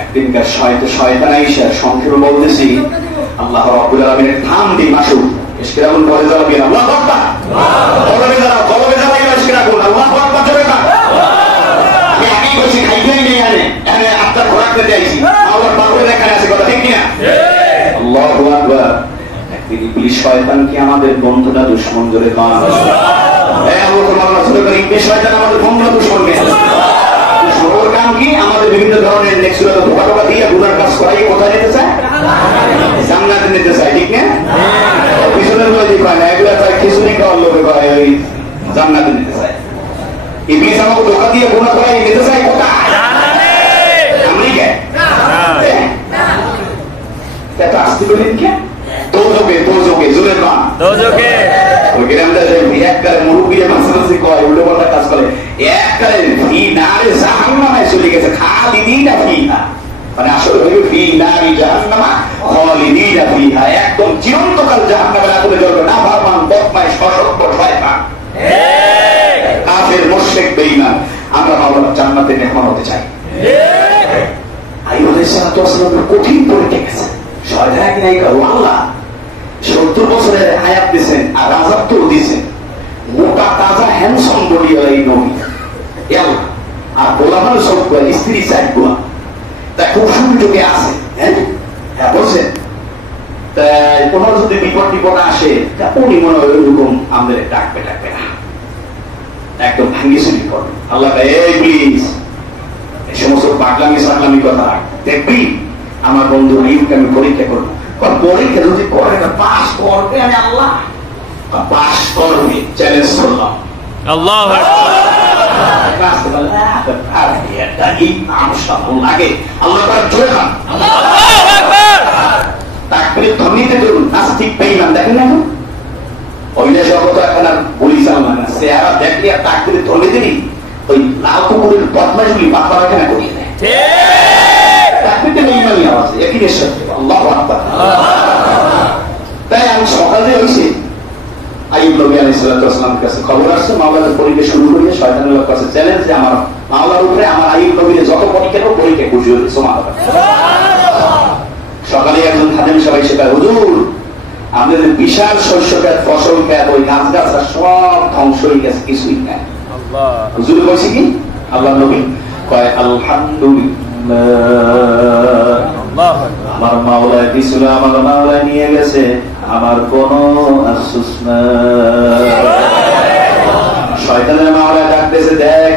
একদিনকার শয়তান আইসা সংক্ষেপে বলতেছি আল্লাহ রাব্বুল আলামিনের থাম দি মাসুদ ইশকিরাকুন করে যাবে আল্লাহু আকবার কলবে যারা ইশকিরাকুন আল্লাহু আকবার জোরে না আমি আগে কইছি খাইতেই নেই এখানে আপনার খোরাক দিতে আইছি আল্লাহর বারবার এখানে আছে কথা ঠিক কিনা? আল্লাহু আকবার। একদিন ইবলিস শয়তান কি আমাদের বন্ধুটা দুশমন জোরে কান এই আল্লাহ তোমার জোরে করে ইবলিস শয়তান আমাদের বন্ধু দুশমন কে ওর কাম কি আমাদের বিভিন্ন ধরনের নেক্সুরা ধোকা টোকা দিয়ে গুনার কাজ করাই কোথায় নিতে চায়? জান্নাতে নিতে চায় ঠিক না? পিছনের গুলো যে কয় না এগুলা চায় খিচুড়ি খাওয়ার লোকে কয় ওই জান্নাতে নিতে চায়। ইবলিস আমাকে ধোকা দিয়ে গুনাহ করাই নিতে চায় কোথায়? জান্নাতে। আমি কে? এটা আসতে বলেন কে? দোজকে জোরে কান দোজকে ওই গ্রামটা যে একবারে মুরুবিয়ে মাসলাসি কয় উল্টো পাল্টা কাজ করে একবারে ফি নারে জাহান্নামে চলে গেছে খালিদিনা ফিহা মানে আসলে হলো ফি নারি জাহান্নামা খালিদিনা ফিহা একদম চিরন্তকাল জাহান্নামের আগুনে জ্বলবে না ভাবমান বদমাইশ অসভ্য শয়তান ঠিক কাফের মুশরিক বেঈমান আমরা আল্লাহর জান্নাতে মেহমান হতে চাই ঠিক আইয়ুব আলাইহিস সালাম কঠিন পরীক্ষা গেছে শয়তান কি নাই করো আল্লাহ 70 বছরের হায়াত দিয়েছেন আর রাজত্ব দিয়েছেন মোটা তাজা হ্যান্ডসাম বডি এই নবী আর গোলামের সব স্ত্রী চাই গোলাম তা খুব সুযোগে আছে হ্যাঁ বলছেন তাই তোমার যদি বিপদ আসে উনি মনে হয় ওইরকম আমাদের ডাকবে না একদম ভাঙ্গিয়ে বিপদ আল্লাহ এই প্লিজ এই সমস্ত পাগলামি কথা দেখবি আমার বন্ধু আইয়ুবকে আমি পরীক্ষা করবো পরীক্ষা যদি করে পাস করবে আমি আল্লাহ পাস করবে চ্যালেঞ্জ করলাম আল্লাহু লাগে আল্লাহ জোরে খান আল্লাহু আকবার তাকবীর ধ্বনিতে ধরুন নাস্তিক বেঈমান দেখেন না ওইটা জগৎ এখন আর বলি চালান না চেহারা দেখলে আর তাকবীর ধ্বনি দিবি ওই লাল কুকুরের বদমাশগুলি বাবা এখানে করিয়ে দেয় তাকবীরতে বেঈমানি আওয়াজ একই সাথে আল্লাহু আকবার তাই আমি সকালে হইছি আইয়ুব নবী আলাইহিস সালামের কাছে খবর আসছে মাওলার পরীক্ষা শুরু করিয়ে শয়তানের কাছে চ্যালেঞ্জ যে আমার মাওলার উপরে আমার আইয়ুব নবীর যত পরীক্ষা খুশি হয়েছে সুবহানাল্লাহ সকালে একজন খাদেম সবাই সেটা হুজুর আমাদের বিশাল শস্য ক্ষেত ফসল ক্ষেত ওই গাছ গাছরা সব ধ্বংস হয়ে গেছে কিছুই নাই আল্লাহ হুজুর বলছে কি আল্লাহ নবী কয় আলহামদুলিল্লাহ আমার মাওলা দিছিল আমার মাওলা নিয়ে গেছে আমার কোনো আফসোস নাই শয়তানের মাওলা ডাকতেছে দেখ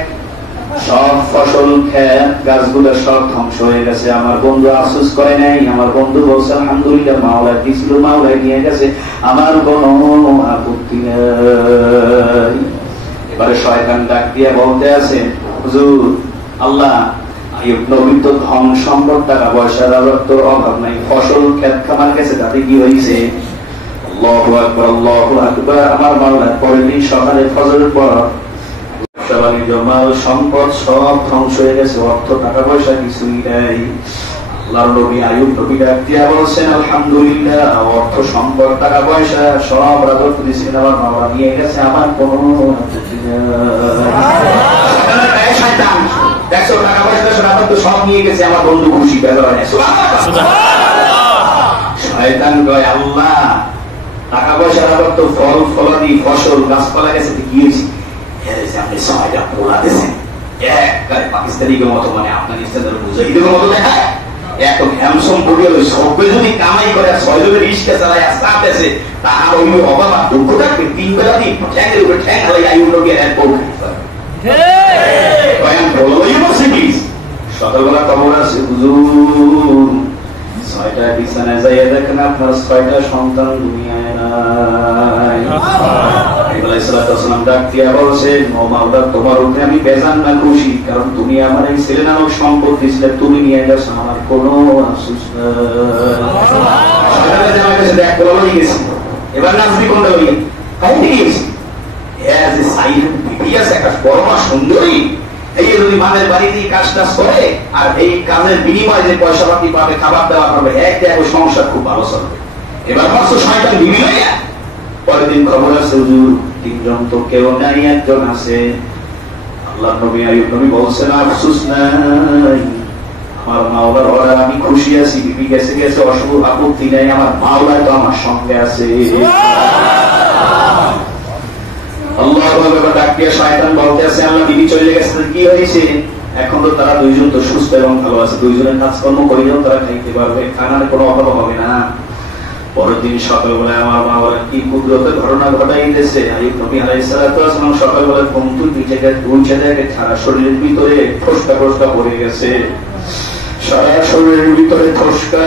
সব ফসল ক্ষেত গাছগুলো সব ধ্বংস হয়ে গেছে আমার বন্ধু আফসোস করে নাই আমার বন্ধু বলছে আলহামদুলিল্লাহ মাওলা দিছিল মাওলা নিয়ে গেছে আমার কোনো আপত্তি নাই এবারে শয়তান ডাক দিয়ে বলতে আছে হুজুর আল্লাহ আইয়ুব নবীর তো ধন সম্পদ টাকা পয়সার তোর অভাব নাই ফসল ক্ষেত খামার গেছে তাতে কি হয়েছে আল্লাহু আকবার আমার মাওলা পরের দিন সকালে ফজরের পর সম্পদ সব ধ্বংস হয়ে গেছে অর্থ টাকা পয়সা কিছুই নাই আল্লাহর নবী আইয়ুব নবী ডাক দিয়া বলছেন আলহামদুলিল্লাহ অর্থ সম্পদ টাকা পয়সা সব রাজত্ব দিয়েছেন আমার মাওলা নিয়ে গেছে আমার কোনো টাকা পয়সা সব নিয়ে গেছে আমার বন্ধু খুশি শয়তান কয় আল্লাহ টাকা পয়সা রাজত্ব ফল ফলাদি ফসল গাছপালা গেছে কি হয়েছে আপনি সময়টা পোড়া দিয়েছেন একবারে পাকিস্তানিকে মতো মানে আফগানিস্তানের মুজাহিদের মতো দেখায় একদম হ্যামসম বলে ওই সবে যদি কামাই করে 6 জনের রিস্কে চালায় আসতেছে তার ওই অভাব আর দুঃখ থাকবে 3 বেলা দিন ঠ্যাঙের উপরে ঠ্যাং হালাই আইয়ুব নবী এর পর সকালবেলা খবর আছে হুজুর 6টা বিছানায় যাইয়া দেখেন আপনার 6টা সন্তান দুনিয়ায় নাই তোমার উপরে আমি বেজান না খুশি কারণ তুমি আমার এই ছেলে নামক সম্পদ দিছিলে তুমি নিয়ে গেছো আমার কোনো আফসোস নাই এবার নাচবি কোনটা বলি কাইতে গিয়েছি পরমা সুন্দরী এই যদি মানের বাড়িতে কাজ টাজ করে আর এই কাজের বিনিময়ে যে পয়সা পাতি পাবে খাবার দেওয়া পাবে এক সংসার খুব ভালো চলবে এবার মাত্র 6টা বিবি হইয়া পরের দিন খবর আছে হুজুর 3 জন তো কেউ নাই একজন আছে আল্লাহ নবী আইয়ুব নবী বলছেন আফসোস নাই, আমার মাওলার ওরা আমি খুশি আছি, বিবি গেছে গেছে অশুভ আপত্তি নাই, আমার মাওলা তো আমার সঙ্গে আছে। আল্লাহ ডাক দিয়ে শয়তান বলতে আছে আল্লাহ বিবি চলে গেছে কি হয়েছে, এখন তো তারা দুইজন তো সুস্থ এবং ভালো আছে, দুইজনের কাজকর্ম করিলেও তারা খাইতে পারবে, খানার কোনো অভাব হবে না। পরের দিন সকালবেলায় আমার মা ওরা কি কুদরতের ঘটনা ঘটাইতেছে, আইয়ুব নবী আলাইহিস সালাতু ওয়াস সালাম সকালবেলায় ঘুমটু দুইটা জায়গায় সারা শরীরের ভিতরে ফোসকা ফোসকা পড়ে গেছে, সারা শরীরের ভিতরে ফোসকা,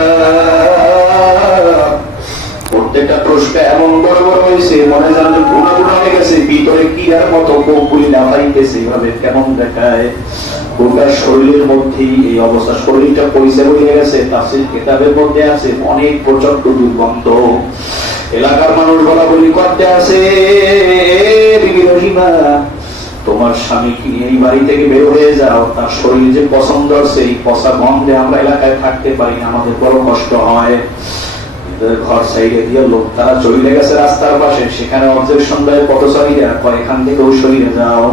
প্রত্যেকটা ফোসকা এমন বড় বড় হয়েছে মনে জান গুণা গুণা হয়ে গেছে, ভিতরে কিরার মতো কোকগুলি লাফাইতেছে, এভাবে কেমন দেখায় গোটা শরীরের মধ্যেই এই অবস্থা, শরীরটা পয়সা হয়ে গেছে। তাফসীর কিতাবের মধ্যে আছে অনেক প্রচন্ড দুর্গন্ধ, এলাকার মানুষ বলা বলি করতে আছে বিবি রহিমা তোমার স্বামী কি এই বাড়ি থেকে বের হয়ে যাও, তার শরীর যে পছন্দ আছে এই পচা গন্ধে আমরা এলাকায় থাকতে পারি না, আমাদের বড় কষ্ট হয়। ঘর সাইডে দিয়ে লোক তারা চলে গেছে রাস্তার পাশে, সেখানে অবজেকশন দেয় পথচারীরা, এখান থেকে ও সরিয়ে যাও,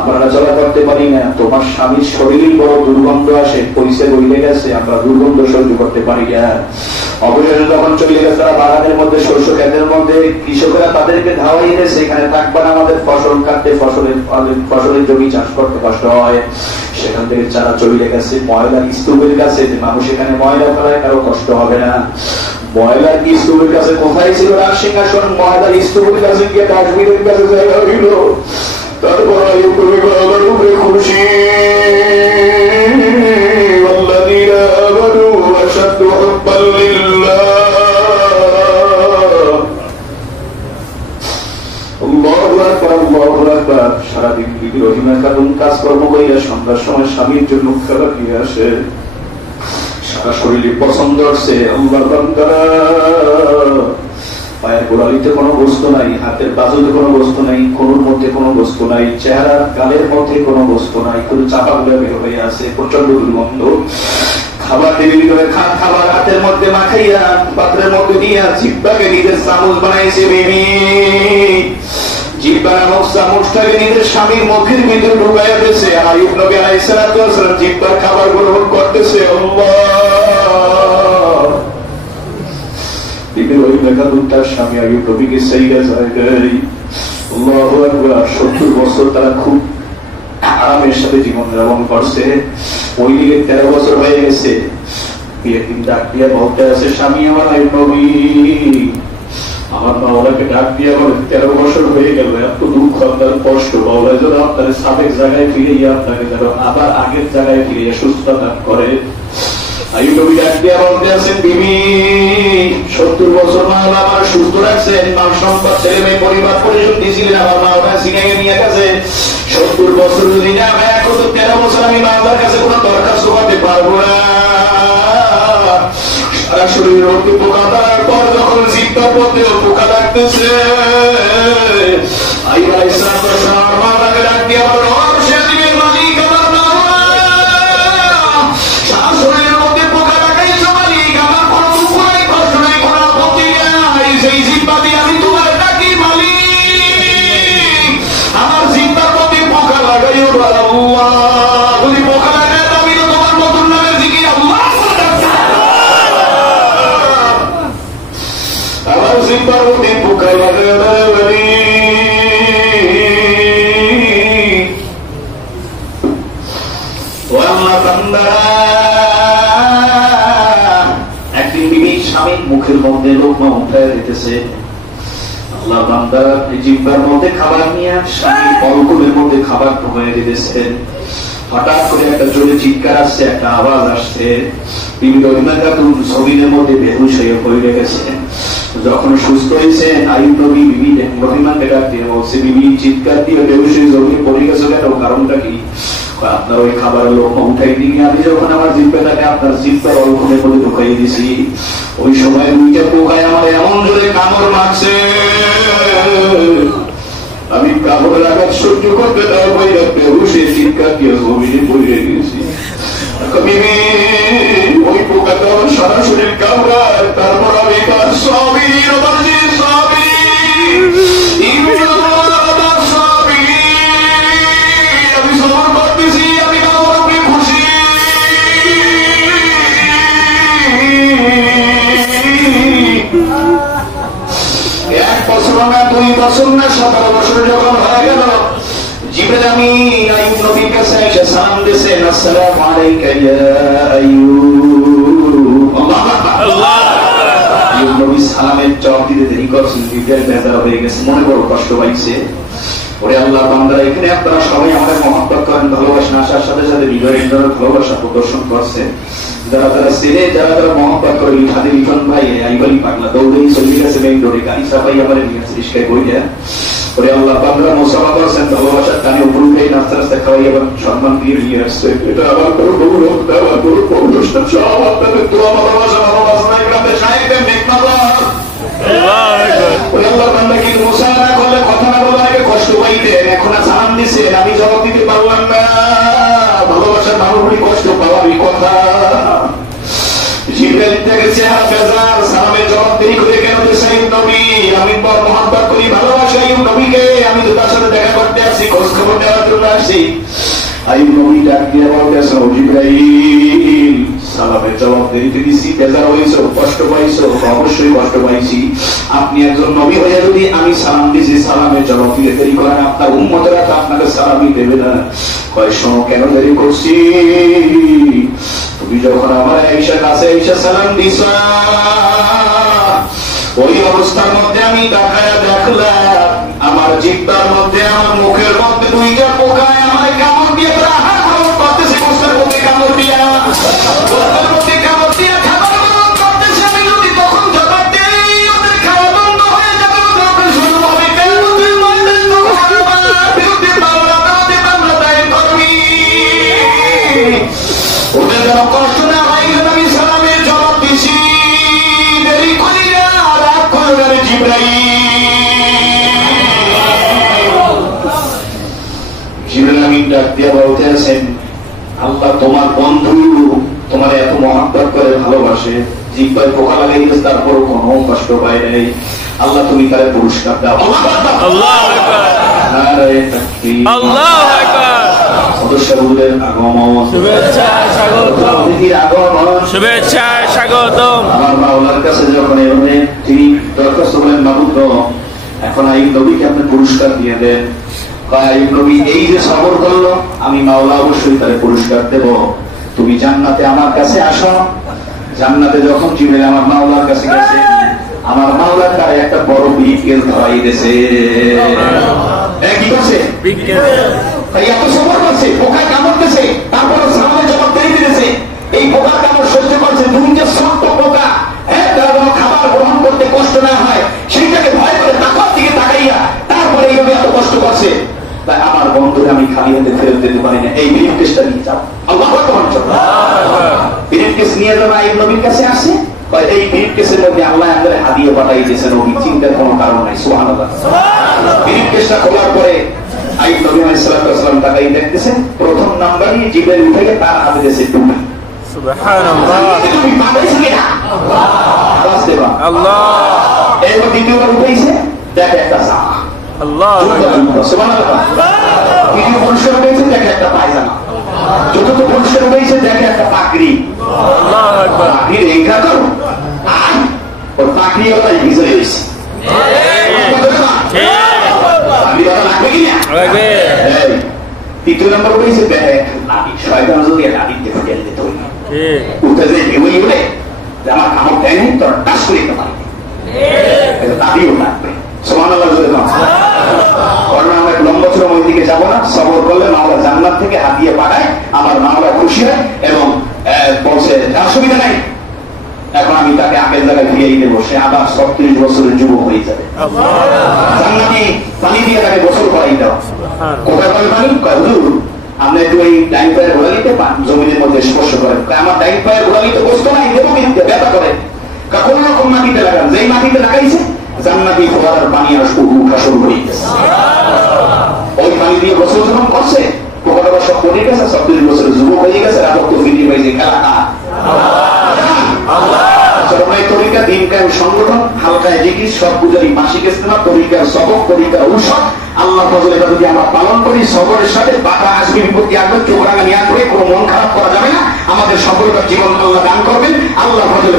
আমরা চলা করতে পারি না, তোমার স্বামীর শরীর বড় দুর্গন্ধ আসে, পয়সা বইলে গেছে, আমরা দুর্গন্ধ সহ্য করতে পারি না। অবশেষে যখন চলে গেছে তারা বাগানের মধ্যে শস্য ক্ষেতের মধ্যে, কৃষকেরা তাদেরকে ধাওয়াই দিয়েছে এখানে থাকবে না, আমাদের ফসল কাটতে ফসলের জমি চাষ করতে কষ্ট হয়, সেখান থেকে যারা চলে গেছে ময়লার স্তূপের কাছে, যে মানুষ এখানে ময়লা ফেলায় কারো কষ্ট হবে না। ময়লার স্তূপের কাছে কোথায় ছিল রাজ সিংহাসন, ময়লার স্তূপের কাছে গিয়ে ডাস্টবিনের কাছে জায়গা হইল, তারপর আইয়ুব নবী আল্লাহর উপরে খুশি, ওয়াল্লাযীনা আমানু আশাদ্দু হুব্বান লিল্লাহ। আল্লাহু আকবার, আল্লাহু আকবার। সারাদিন বিবি রহিমা খাতুন কাজকর্ম করিয়া সন্ধ্যার সময় স্বামীর জন্য খাবার নিয়ে আসে, সারা শরীরে পছন্দ হচ্ছে, আল্লাহর বান্দারা পায়ের গোড়ালিতে কোনো বস্তু নাই, হাতের বাজুতে কোনো বস্তু নাই, কোনোর মধ্যে কোনো বস্তু নাই, চেহারার গালের মধ্যে কোনো বস্তু নাই, শুধু চাপা গুলো বের হয়ে আছে, প্রচন্ড দুর্গন্ধ। খাবার টেবিল করে খাবার হাতের মধ্যে মাখাইয়া পাত্রের মধ্যে দিয়া জিহ্বাকে নিজের চামচ বানাইছে বেবি, জিহ্বা নামক চামচটাকে নিজের স্বামীর মুখের ভিতরে ঢুকাইয়া দিয়েছে, আর আইয়ুব নবী আলাইহিস সালাতু ওয়াস সালাম জিহ্বার খাবার গ্রহণ করতেছে। তার স্বামী আইয়ুব নবীকে সাইয়্যা যায়, আল্লাহু আকবার। 70 বছর তারা খুব আরামের সাথে জীবন যাপন করছে, ওই দিকে 13 বছর হয়ে গেছে। একদিন ডাক দিয়া বলতে আছে স্বামী আমার আইয়ুব নবী, আমার মাওলাকে ডাক দিয়া বলে 13 বছর হয়ে গেল, এত দুঃখ আপনার কষ্ট, মাওলা যেন আপনার সাবেক জায়গায় ফিরে আপনাকে যেন আবার আগের জায়গায় ফিরে সুস্থতা দান করে। আইয়ুব নবী ডাক দিয়া বলতে আছেন বিবি 70 বছর মাওলা আমার সুস্থ রাখছেন, মাল সম্পদ ছেলে মেয়ে পরিবার পরিষদ দিয়েছিলেন, আমার মাওলা সিনাইয়ে নিয়ে গেছে। 70 বছর যদি না হয় এখন তো 13 বছর আমি মাওলার কাছে কোনো দরখাস্ত করতে পারবো না। সারা শরীরের মধ্যে পোকা লাগার পর যখন জিহ্বার মধ্যেও পোকা লাগতেছে, আইয়ুব আলাইহিস সালাম মাওলাকে ডাক দিয়া বলল সে দিবের মালিক আমার মাওলা, সারা শরীরের মধ্যে পোকা লাগাইছো মালিক, আমার কোনো দুঃখ নাই, কষ্ট নাই, কোনো আপত্তি নাই, সেই জিহ্বা দিয়ে আমি তোমার ডাকি মালিক, আমার জিহ্বার মধ্যে পোকা লাগাইও আল্লাহ, যদি পোকা লাগায় আমি তো তোমার নতুন নামে জিকির আল্লাহ, আমার জিহ্বার মধ্যে পোকা লাগায়। একদিন বিবি স্বামীর মুখের মধ্যে লোকমা উঠায় দিতেছে, আল্লাহ বান্দা জিহ্বার মধ্যে খাবার নিয়ে স্বামীর অলকুলের মধ্যে খাবার ঢুকিয়ে দিতেছেন। হঠাৎ করে একটা জোরে চিৎকার আসছে, একটা আওয়াজ আসছে, বিবি রহিমা খাতুন জমিনের মধ্যে বেহুশ হয়ে পড়ে গেছেন। যখন সুস্থ হয়েছেন আইয়ুব নবী বিবি রহিমাকে ডাক দিয়ে বলছে বিবি চিৎকার দিয়ে বেহুশ হয়ে জমিনে পড়ে গেছে কেন, কারণটা কি? আপনার ওই খাবারের লোকমা উঠাই দিয়ে আমি যখন আমার জিহ্বাটাকে আপনার জিহ্বার অলকুলের মধ্যে ঢুকাই দিয়েছি, ওই সময় দুইটা পোকায় আমার এমন জোরে কামড় মারছে, আমি কামড়ের আঘাত সহ্য করতে তার বাইরে বেহুশে চিৎকার দিয়ে জমিনে পড়ে গেছি। ওই পোকাটা আমার সারা শরীর কামড়ায়, তারপর আমি তার সবই আমি বছর না 2 বছর না 17 বছর যখন হয়ে গেল, জিবরিল আমিন আইয়ুব নবীর কাছে এসে সালাম দিয়েছেন, আসসালামু আলাইকা ইয়া আইয়ুব। আল্লাহ আইয়ুব নবী সালামের জবাব দিতে দেরি করছেন, জিবরিল বেজার হয়ে গেছে, মনে বড় কষ্ট পাইছে। ওরে আল্লাহ বান্দারা, এখানে আপনারা সবাই আমাদের মহব্বত করেন, ভালোবাসেন, আসার সাথে সাথে হৃদয়ের ভালোবাসা প্রদর্শন করছে। যারা যারা ছেলে, যারা যারা মহব্বত করে, লিখাতে লিখন ভাই আইবালি পাগলা দৌড়েই চলে গেছে মেইন রোডে, গাড়ি চাপাই আবার নিয়ে আসছে রিস্কায় বইয়া। ওরে আল্লাহ বান্দারা মোসাফা করছেন, ভালোবাসার টানে উপর উঠে নাস্তা নাস্তা খাওয়াই এবং সম্মান দিয়ে নিয়ে আসছে। এটা আবার করো গৌরব, আবার করো পৌরষ্টা, সব আপনাদের দোয়া ভালোবাসা ভালোবাসা এগুলো সাহেবের নেকমাদার। আল্লাহ বান্দা কি মোসা না করলে, কথা না বলে আগে কষ্ট পাইতেন, এখন সালাম দিছেন, আমি জবাব দিতে পারলাম না। ভালোবাসার মানুষগুলি কষ্ট পাওয়ারই কথা। জিবরাইল থেকে চেহারা বেজার, সালামের জবাব দেরি করে কেন দিয়েছেন নবী? আমি বড় মহব্বত করি, ভালোবাসি আইয়ুব নবীকে, আমি তো তার সাথে দেখা করতে আসছি, খোঁজ খবর নেওয়ার জন্য আসছি। আইয়ুব নবী ডাক দিয়ে বলতেছে, ও জিবরাইল, সালামের জবাব দেরিতে দিছি, বেজার হয়েছে, কষ্ট পাইছো? অবশ্যই কষ্ট পাইছি। আপনি একজন নবী হয়ে যদি আমি সালাম দিছি, সালামের জবাব দিতে দেরি করেন, আপনার উম্মতেরা তো আপনাকে সালামই দেবে না। কয় শোনো কেন দেরি করছি? তুমি যখন আমার আয়েশার কাছে এসে সালাম দিছা, ওই অবস্থার মধ্যে আমি তাকায়া দেখলাম আমার জিহ্বার মধ্যে, আমার মুখের মধ্যে 2টা পোকায় আমার কামড় দিয়ে আহার গ্রহণ করতেছে, গোস্তের মধ্যে কামড় দিয়া, গোস্তের মধ্যে কামড় দিয়া খাবার গ্রহণ করতেছে। আমি যদি তখন জবাব দেই, ওদের খাওয়া বন্ধ হয়ে যাবে, ওদের শুরু হবে বিরুদ্ধে মামলা দায়ের করবি। ওদের যেন কষ্ট না হয়, আমি সালামের জবাব দিছি, দেরি করি না, রাগ করবে না জিবরাইল। জিবরাইল আমিন ডাক দিয়ে বলতে আছেন, আল্লাহ তোমার বন্ধু তোমার এত মহব্বত করে, ভালোবাসে, জিহ্বায় পোকা লাগাই দিয়েছে, তারপরও কোনো কষ্ট পায় নাই। আল্লাহ তুমি তারে পুরস্কার দাও। আল্লাহু আকবার, নারে তাকবীর, আল্লাহু আকবার। সদস্যদের আগমন, শুভেচ্ছা স্বাগতম, অতিথির আগমন, শুভেচ্ছা স্বাগতম। আমার মাওলার কাছে যখন এভাবে তিনি দরখাস্ত করেন, মাবুদ এখন আইয়ুব নবীকে আপনি পুরস্কার দিয়ে দেন। আইয়ুব নবী এই যে সবর করলো, আমি মাওলা অবশ্যই তারে পুরস্কার দেব। তুমি জান্নাতে আমার কাছে আসো। জান্নাতে যখন জিবরিল আমার মাওলার কাছে গেছে, আমার মাওলা তার একটা বড় ব্রিফকেস ধরাই দিয়েছে। কি করছে? এত সবর করছে, পোকায় কামড়তেছে, তারপর সালামের জবাব দেরি দিয়েছে। এই পোকার কামড় সহ্য করছে, 2টা ছোট্ট পোকা, তার কোনো খাবার গ্রহণ করতে কষ্ট না হয় সেইটাকে ভয় করে তাকার দিকে তাকাইয়া তারপরে এইভাবে এত কষ্ট করছে। তাই আমার বন্ধুরা আমি খালি হাতে ফেরত দিতে পারি না, এই ব্রিফকেসটা নিয়ে যাও। আল্লাহু আকবার। ব্রিফকেস নিয়ে যাওয়া আইয়ুব নবীর কাছে আসে, এই ব্রিফকেসের মধ্যে আল্লাহ আমাদের হাদিয়া পাঠাই দিয়েছেন, নবী চিন্তার কোনো কারণ নাই। সুবহানাল্লাহ। ব্রিফকেসটা খোলার পরে আইয়ুব নবী আলাইহিস সালাম তাকাই দেখতেছেন, প্রথম নাম্বারই জিবরাইল উঠে গিয়ে তার হাতে দিয়েছে টুপি। সুবহানাল্লাহ। তুমি পাঠাইছো কিনা? আল্লাহ আল্লাহ। এরপর দ্বিতীয়বার উঠেছে, দেখে একটা জামা। আল্লাহ সুবহানাল্লাহ। তৃতীয় পুরস্কার উঠেছে, দেখে একটা পায়জামা। চতুর্থ পুরস্কার উঠেছে, দেখে একটা পাগড়ি। আল্লাহু আকবার। পাগড়ি এইটা তো ওর পাগড়ি ওটা ভিজে গেছে। তৃতীয় নম্বর হয়েছে ব্যাগ, নাবি, শয়তান যদি নাবিতে ফেলে দিতে হইল, উঠে যে ঢেউই উঠে আমার কামড় দেয় নাই, তোর টাস করে দিতে পারি, দাবিও লাগবে। সুবহানাল্লাহ। আমরা লম্বা ছিল ওই দিকে যাবো না, সবর করলে মাওলা জান্নাত থেকে হাতিয়ে পাঠায়, আমার মাওলা খুশি হয় এবং বলছে অসুবিধা নাই, এখন আমি তাকে আগের জায়গায় ফিরিয়ে দেবো, সে আবার 36 বছরের যুবক হয়ে যাবে। জান্নাতি পানি দিয়ে তাকে গোসল করাই দেওয়া। কোথায় পানি? হুজুর আপনি একটু ওই ডাইন পায়ের গোড়ালিতে জমিনের মধ্যে স্পর্শ করেন। আমার ডাইন পায়ের গোড়ালিতে গোস্ত নাই, দেবো কিন্তু ব্যথা করে। কোন রকম মাটিতে লাগান, যেই মাটিতে লাগাইছে জান্নাতি ফোয়ারার পানি আর উঠা শুরু হয়ে গেছে। ওই পানি দিয়ে গোসল যখন করছে, পোকাটা সব পড়ে গেছে, 36 বছরের যুবক হয়ে গেছে, রক্ত ফিরে পাইছে। খেলা তরিকা দিন কায়েম সংগঠন, হালকা জিকির, সব পূজারী মাসিক ইস্তেমা, তরিকার সবক, তরিকার ঔষধ, আল্লাহ ফজল এটা যদি আমরা পালন করি, সবরের সাথে বাধা আসবে, বিপত্তি আসবে, চোখরাঙা নিয়ে আসবে, কোনো মন খারাপ করা যাবে না। আমাদের সফলতার জীবন আল্লাহ দান করবেন। আল্লাহ ফজল